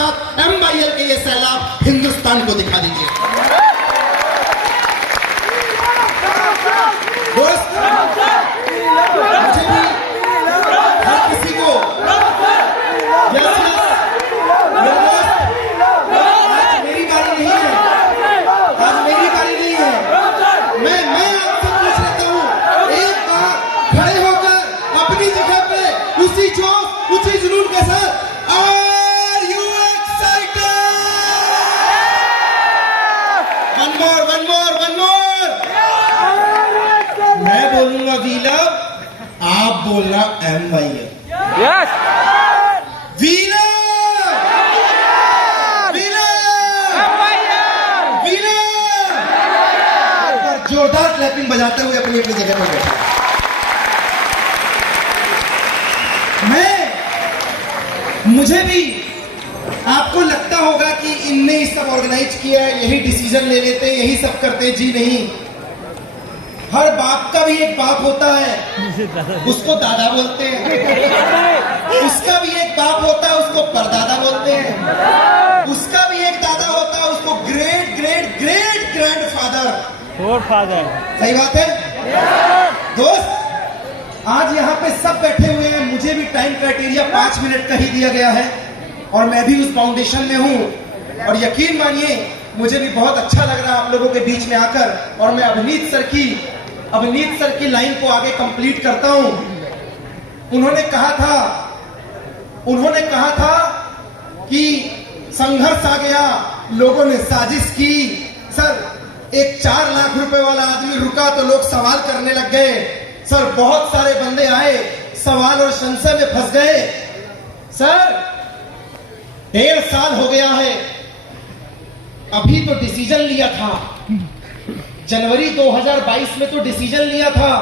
साथ MYL के ये सैलाब हिंदुस्तान को दिखा दीजिए। दोस्त, मुझे भी हर किसी को आज मेरी बारी नहीं है, आज मेरी बारी नहीं है। मैं आपसे पूछ लेता हूँ, एक बार खड़े होकर अपनी जगह पे उसी जोश उसी जुनून के साथ, are you excited? One more. मैं बोलूंगा वी लव, आप बोलना MYL। Yes we love, we love. जोरदार क्लैपिंग बजाते हुए अपनी अपनी जगह पर बैठे। मुझे भी आपको लगता होगा कि इनने ये सब ऑर्गेनाइज किया है, यही डिसीजन ले लेते हैं, यही सब करते हैं। जी नहीं, हर बाप का भी एक बाप होता है, उसको दादा बोलते हैं। उसका भी एक बाप होता है, उसको परदादा बोलते हैं। उसका भी एक दादा होता है, उसको great great great grandfather, father. सही बात है दोस्त। आज यहाँ पे सब बैठे हुए हैं, मुझे भी टाइम क्राइटेरिया 5 मिनट का ही दिया गया है और मैं भी उस फाउंडेशन में हूँ। और यकीन मानिए मुझे भी बहुत अच्छा लग रहा है आप लोगों के बीच में आकर। और मैं अभिनीत सर की लाइन को आगे कंप्लीट करता हूँ। उन्होंने कहा था कि संघर्ष आ गया, लोगों ने साजिश की। सर, एक 4 लाख रुपए वाला आदमी रुका तो लोग सवाल करने लग गए। सर, बहुत सारे बंदे आए, सवाल और संशय में फंस गए। सर, 1.5 साल हो गया है, अभी तो डिसीजन लिया था, जनवरी 2022 में तो डिसीजन लिया था।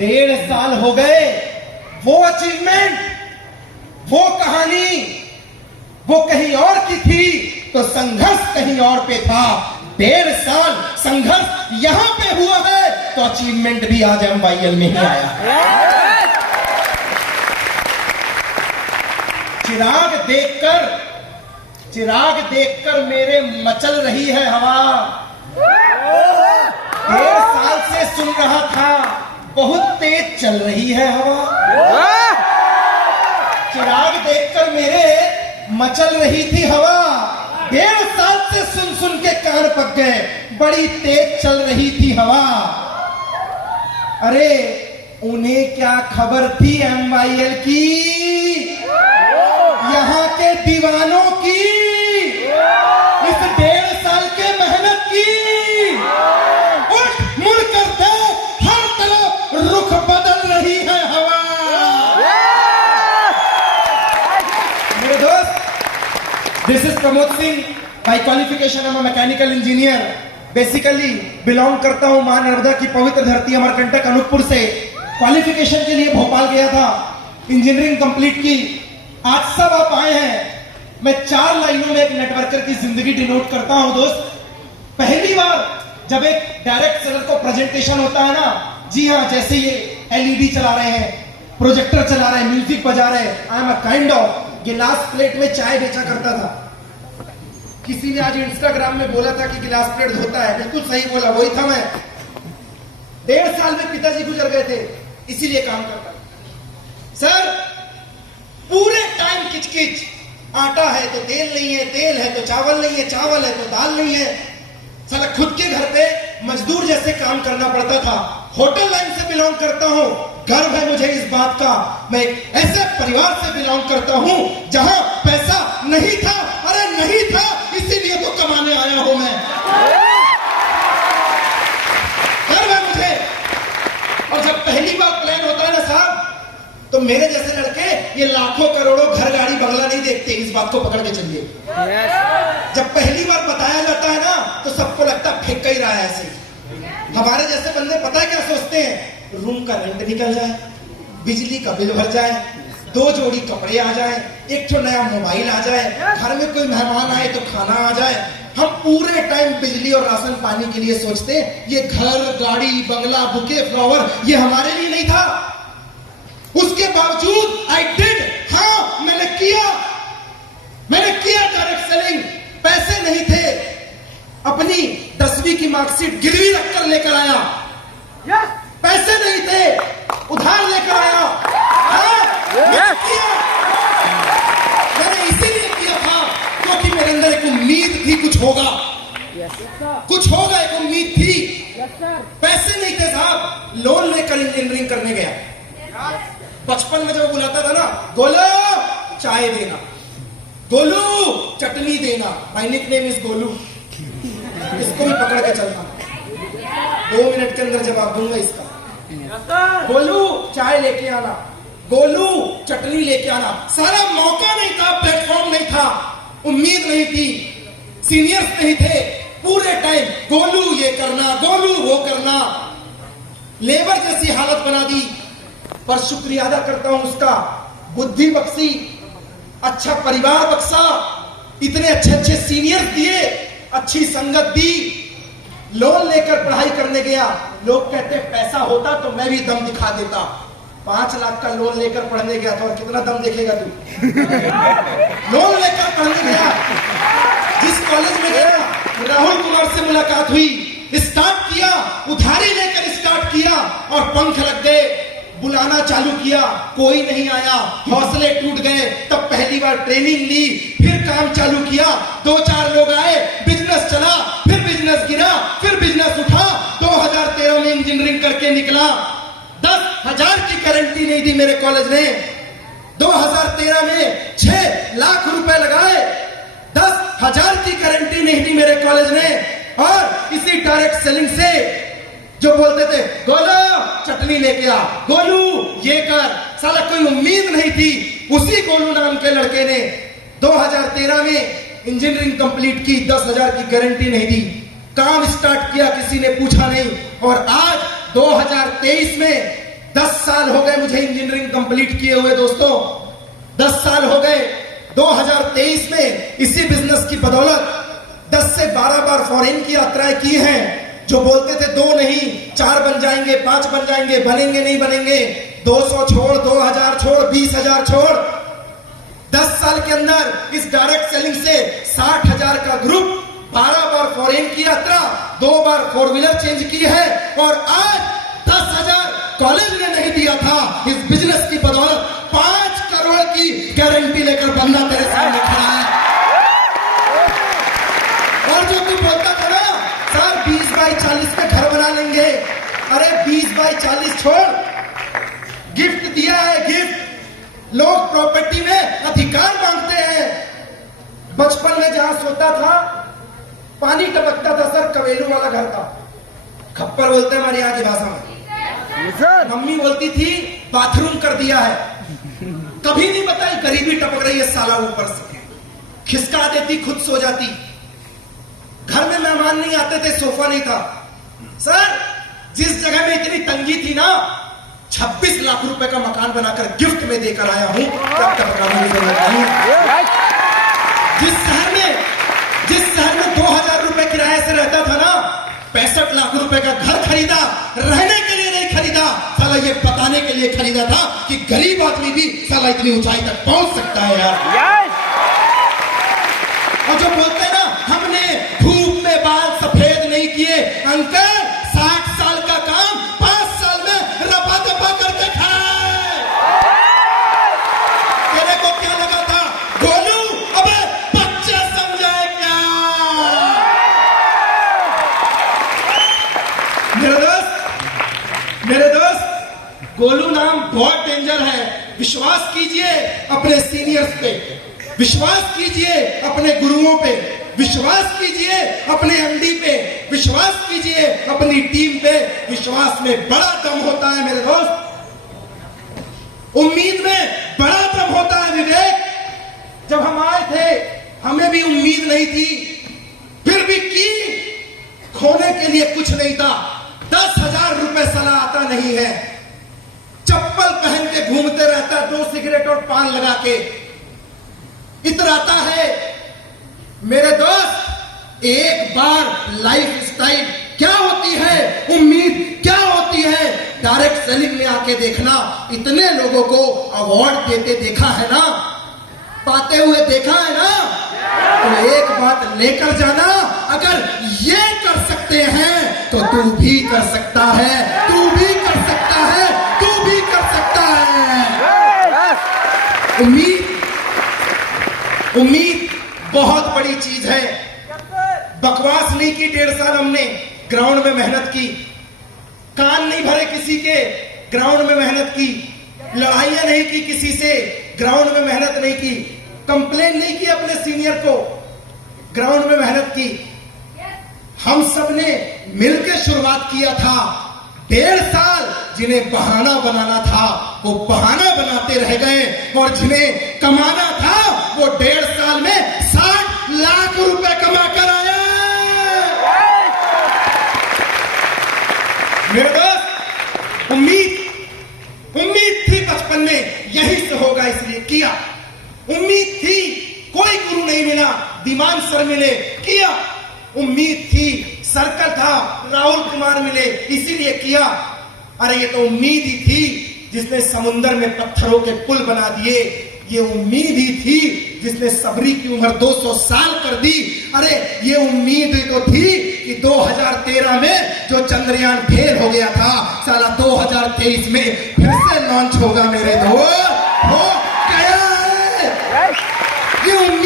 1.5 साल हो गए, वो अचीवमेंट, वो कहानी, वो कहीं और की थी तो संघर्ष कहीं और पे था। 1.5 साल संघर्ष यहां पे हुआ है तो अचीवमेंट भी आज MYL में ही आया। चिराग देखकर मेरे मचल रही है हवा। 1.5 साल से सुन रहा था, बहुत तेज चल रही है हवा। चिराग देखकर मेरे मचल रही थी हवा। 1.5 साल से सुन के कान पक गए, बड़ी तेज चल रही थी हवा। अरे उन्हें क्या खबर थी MYL की, यहाँ के दीवानों की, इस 1.5 साल के मेहनत की। उठ मुड़ कर देख, हर तरफ रुख बदल रही है हवा। मेरे दोस्त, this is Pramod Singh. By qualification I am mechanical engineer. Basically belong करता हूं मां नर्मदा की पवित्र धरती अमरकंटक अनूपपुर से। क्वालिफिकेशन के लिए भोपाल गया था, इंजीनियरिंग कंप्लीट की। आज सब आप आए हैं। मैं 4 लाइनों में एक नेटवर्कर की जिंदगी डिनोट करता हूं दोस्त। पहली बार जब एक डायरेक्ट सेलर को प्रेजेंटेशन होता है ना, जी हाँ, जैसे ये LED चला रहे हैं, प्रोजेक्टर चला रहे हैं, म्यूजिक बजा रहे हैं। I am a kind of गिलास प्लेट में चाय बेचा करता था। किसी ने आज इंस्टाग्राम में बोला था कि गिलास प्लेट धोता है, बिल्कुल सही बोला, वही था मैं। 1.5 साल में पिताजी गुजर गए थे, इसीलिए काम करता था। सर, पूरे टाइम किचकिच, आटा है तो तेल नहीं है, तेल है तो चावल नहीं है, चावल है तो दाल नहीं है। साला खुद के घर पे मजदूर जैसे काम करना पड़ता था। होटल लाइन से बिलोंग करता हूं, गर्व है मुझे इस बात का। मैं एक ऐसे परिवार से बिलोंग करता हूं जहां पैसा नहीं था, अरे नहीं था, इसीलिए तो कमाने आया हूं मैं। गर्व है मुझे। और जब पहली बार प्लान होता है ना साहब, तो मेरे जैसे लड़के ये लाखों करोड़ों घर गाड़ी बंगला नहीं देखते, इस बात को पकड़ के चलिए। जब पहली बार बताया जाता है ना, तो सबको लगता है फेंक ही रहा है ऐसे ही। हमारे जैसे बंदे पता है क्या सोचते हैं, रूम का रेंट निकल जाए, बिजली का बिल भर जाए, 2 जोड़ी कपड़े आ जाए, एक तो नया मोबाइल आ जाए, घर में कोई मेहमान आए तो खाना आ जाए। हम पूरे टाइम बिजली और राशन पानी के लिए सोचते हैं। ये घर, गाड़ी, बंगला, बुके, फ्लावर, ये हमारे लिए नहीं था। उसके बावजूद आई डिड, हाँ मैंने किया नहीं थे, अपनी 10वीं की मार्कशीट गिरवी रखकर लेकर आया। पैसे नहीं थे, उधार लेकर आया। मैंने इसीलिए किया था क्योंकि मेरे अंदर एक उम्मीद थी कुछ होगा, कुछ होगा, एक उम्मीद थी। पैसे नहीं थे साहब, लोन लेकर इंजीनियरिंग करने गया। बचपन में जब बुलाता था ना, गोलू चाय देना, गोलू चटनी देना, माय निकनेम इज गोलू, इसको भी पकड़ के चलता, 2 मिनट के अंदर जवाब दूंगा इसका। गोलू चाय लेके आना, गोलू चटनी लेके आना। सारा मौका नहीं था, प्लेटफॉर्म नहीं था, उम्मीद नहीं थी, सीनियर्स नहीं थे। पूरे टाइम गोलू ये करना, गोलू वो करना, लेबर जैसी हालत बना दी। पर शुक्रिया अदा करता हूं उसका, बुद्धि बख्शी, अच्छा परिवार बख्शा, इतने अच्छे अच्छे सीनियर्स दिए, अच्छी संगत दी। लोन लेकर पढ़ाई करने गया, लोग कहते पैसा होता तो मैं भी दम दिखा देता। 5 लाख का लोन लेकर पढ़ने गया था, और कितना दम देखेगा तू? लोन लेकर पढ़ने गया, जिस कॉलेज में गया राहुल कुमार से मुलाकात हुई, स्टार्ट किया, उधारी लेकर स्टार्ट किया, और पंख लग गए। बुलाना चालू किया, कोई नहीं आया, हौसले टूट गए। तब पहली बार ट्रेनिंग ली, फिर काम चालू किया, 2-4 लोग आए, बिजनेस चला, फिर बिजनेस गिरा, फिर बिजनेस उठा। 2013 में इंजीनियरिंग करके निकला। 10,000 की गारंटी नहीं दी मेरे कॉलेज ने। 2013 में 6 लाख रुपए लगाए, 10,000 की गारंटी नहीं दी मेरे कॉलेज ने। और इसी डायरेक्ट सेलिंग से जो बोलते थे गोलू चटनी लेके आ, गोलू ये कर, साला कोई उम्मीद नहीं थी। उसी गोलू नाम के लड़के ने 2013 में इंजीनियरिंग कंप्लीट की, 10,000 की गारंटी नहीं दी, काम स्टार्ट किया, किसी ने पूछा नहीं। और आज 2023 में 10 साल हो गए मुझे इंजीनियरिंग कंप्लीट किए हुए दोस्तों, 10 साल हो गए। 2023 में इसी बिजनेस की बदौलत 10 से 12 बार फॉरेन की यात्राएं की हैं। जो बोलते थे 2 नहीं 4 बन जाएंगे, 5 बन जाएंगे, बनेंगे नहीं बनेंगे, 200 छोड़, 2000 छोड़, 20,000 छोड़। 10 साल के अंदर इस डायरेक्ट सेलिंग से 60,000 का ग्रुप, 12 बार फॉरेन की यात्रा, 2 बार 4 व्हीलर चेंज की है। और आज 10,000 कॉलेज ने नहीं दिया था, इस बिजनेस की बदौलत 5 करोड़ की गारंटी लेकर बंदा तेरे सामने खड़ा है। और जो तू बोलता था ना सर 20 बाई 40 में घर बना लेंगे, अरे 20 बाई 40 छोड़, गिफ्ट दिया है, गिफ्ट। लोग प्रॉपर्टी में अधिकार मांगते हैं। बचपन में जहां सोता था पानी टपकता था सर, कवेलू वाला घर था, खप्पर बोलते हैं हमारी यहाँ की भाषा में। मम्मी बोलती थी बाथरूम कर दिया है, कभी नहीं बताई गरीबी टपक रही है साला ऊपर से, खिसका देती, खुद सो जाती। घर में मेहमान नहीं आते थे, सोफा नहीं था। सर जिस जगह में इतनी तंगी थी ना, 26 लाख रुपए का मकान बनाकर गिफ्ट में देकर आया हूं। जिस शहर में 2,000 रुपए किराए से रहता था ना, 65 लाख रुपए का घर खरीदा, रहने के लिए नहीं खरीदा, साला ये बताने के लिए खरीदा था कि गरीब आदमी भी साला इतनी ऊंचाई तक पहुंच सकता है यार। और जो बोलते हैं ना हमने धूप में बाल सफेद नहीं किए, अंकल 60 साल का काम 5 साल में रपा दपा करके खाए। तेरे को क्या लगा था गोलू, अबे बच्चा समझाए क्या? मेरे दोस्त गोलू नाम बहुत डेंजर है। विश्वास कीजिए अपने सीनियर्स पे, विश्वास कीजिए अपने गुरुओं पे, विश्वास कीजिए अपने एमडी पे, विश्वास कीजिए अपनी टीम पे। विश्वास में बड़ा दम होता है मेरे दोस्त, उम्मीद में बड़ा दम होता है विवेक। जब हम आए थे हमें भी उम्मीद नहीं थी, फिर भी की, खोने के लिए कुछ नहीं था। 10,000 रुपए साला आता नहीं है, चप्पल पहन के घूमते रहता, 2 सिगरेट और पान लगा के इतराता है। मेरे दोस्त एक बार लाइफ स्टाइल क्या होती है, उम्मीद क्या होती है, डायरेक्ट सेलिंग में आके देखना। इतने लोगों को अवार्ड देते देखा है ना, पाते हुए देखा है ना, तो एक बार बात लेकर जाना। अगर ये कर सकते हैं तो तू भी कर सकता है, तू भी कर सकता है, तू भी कर सकता है। उम्मीद बहुत बड़ी चीज है। बकवास नहीं की, 1.5 साल हमने ग्राउंड में मेहनत की, कान नहीं भरे किसी के, ग्राउंड में मेहनत की, लड़ाइयां नहीं की किसी से, ग्राउंड में मेहनत नहीं की, कंप्लेन नहीं की अपने सीनियर को, ग्राउंड में मेहनत की। हम सब ने मिलकर शुरुआत किया था। 1.5 साल जिन्हें बहाना बनाना था वो बहाना बनाते रह गए, और जिन्हें कमाना था वो 1.5 साल में 60 लाख रुपए कमा कर आया। मेरे दोस्त, उम्मीद थी बचपन में यही से होगा इसलिए किया। उम्मीद थी कोई गुरु नहीं मिला, दीवान सर मिले, किया। उम्मीद थी सर्कल था, राहुल कुमार मिले, इसीलिए किया। अरे ये तो उम्मीद ही थी जिसने समुंदर में पत्थरों के पुल बना दिए। ये उम्मीद ही थी जिसने सबरी की उम्र 200 साल कर दी। अरे ये उम्मीद ही तो थी कि 2013 में जो चंद्रयान फेल हो गया था, साला 2023 में फिर से लॉन्च होगा मेरे दोस्त।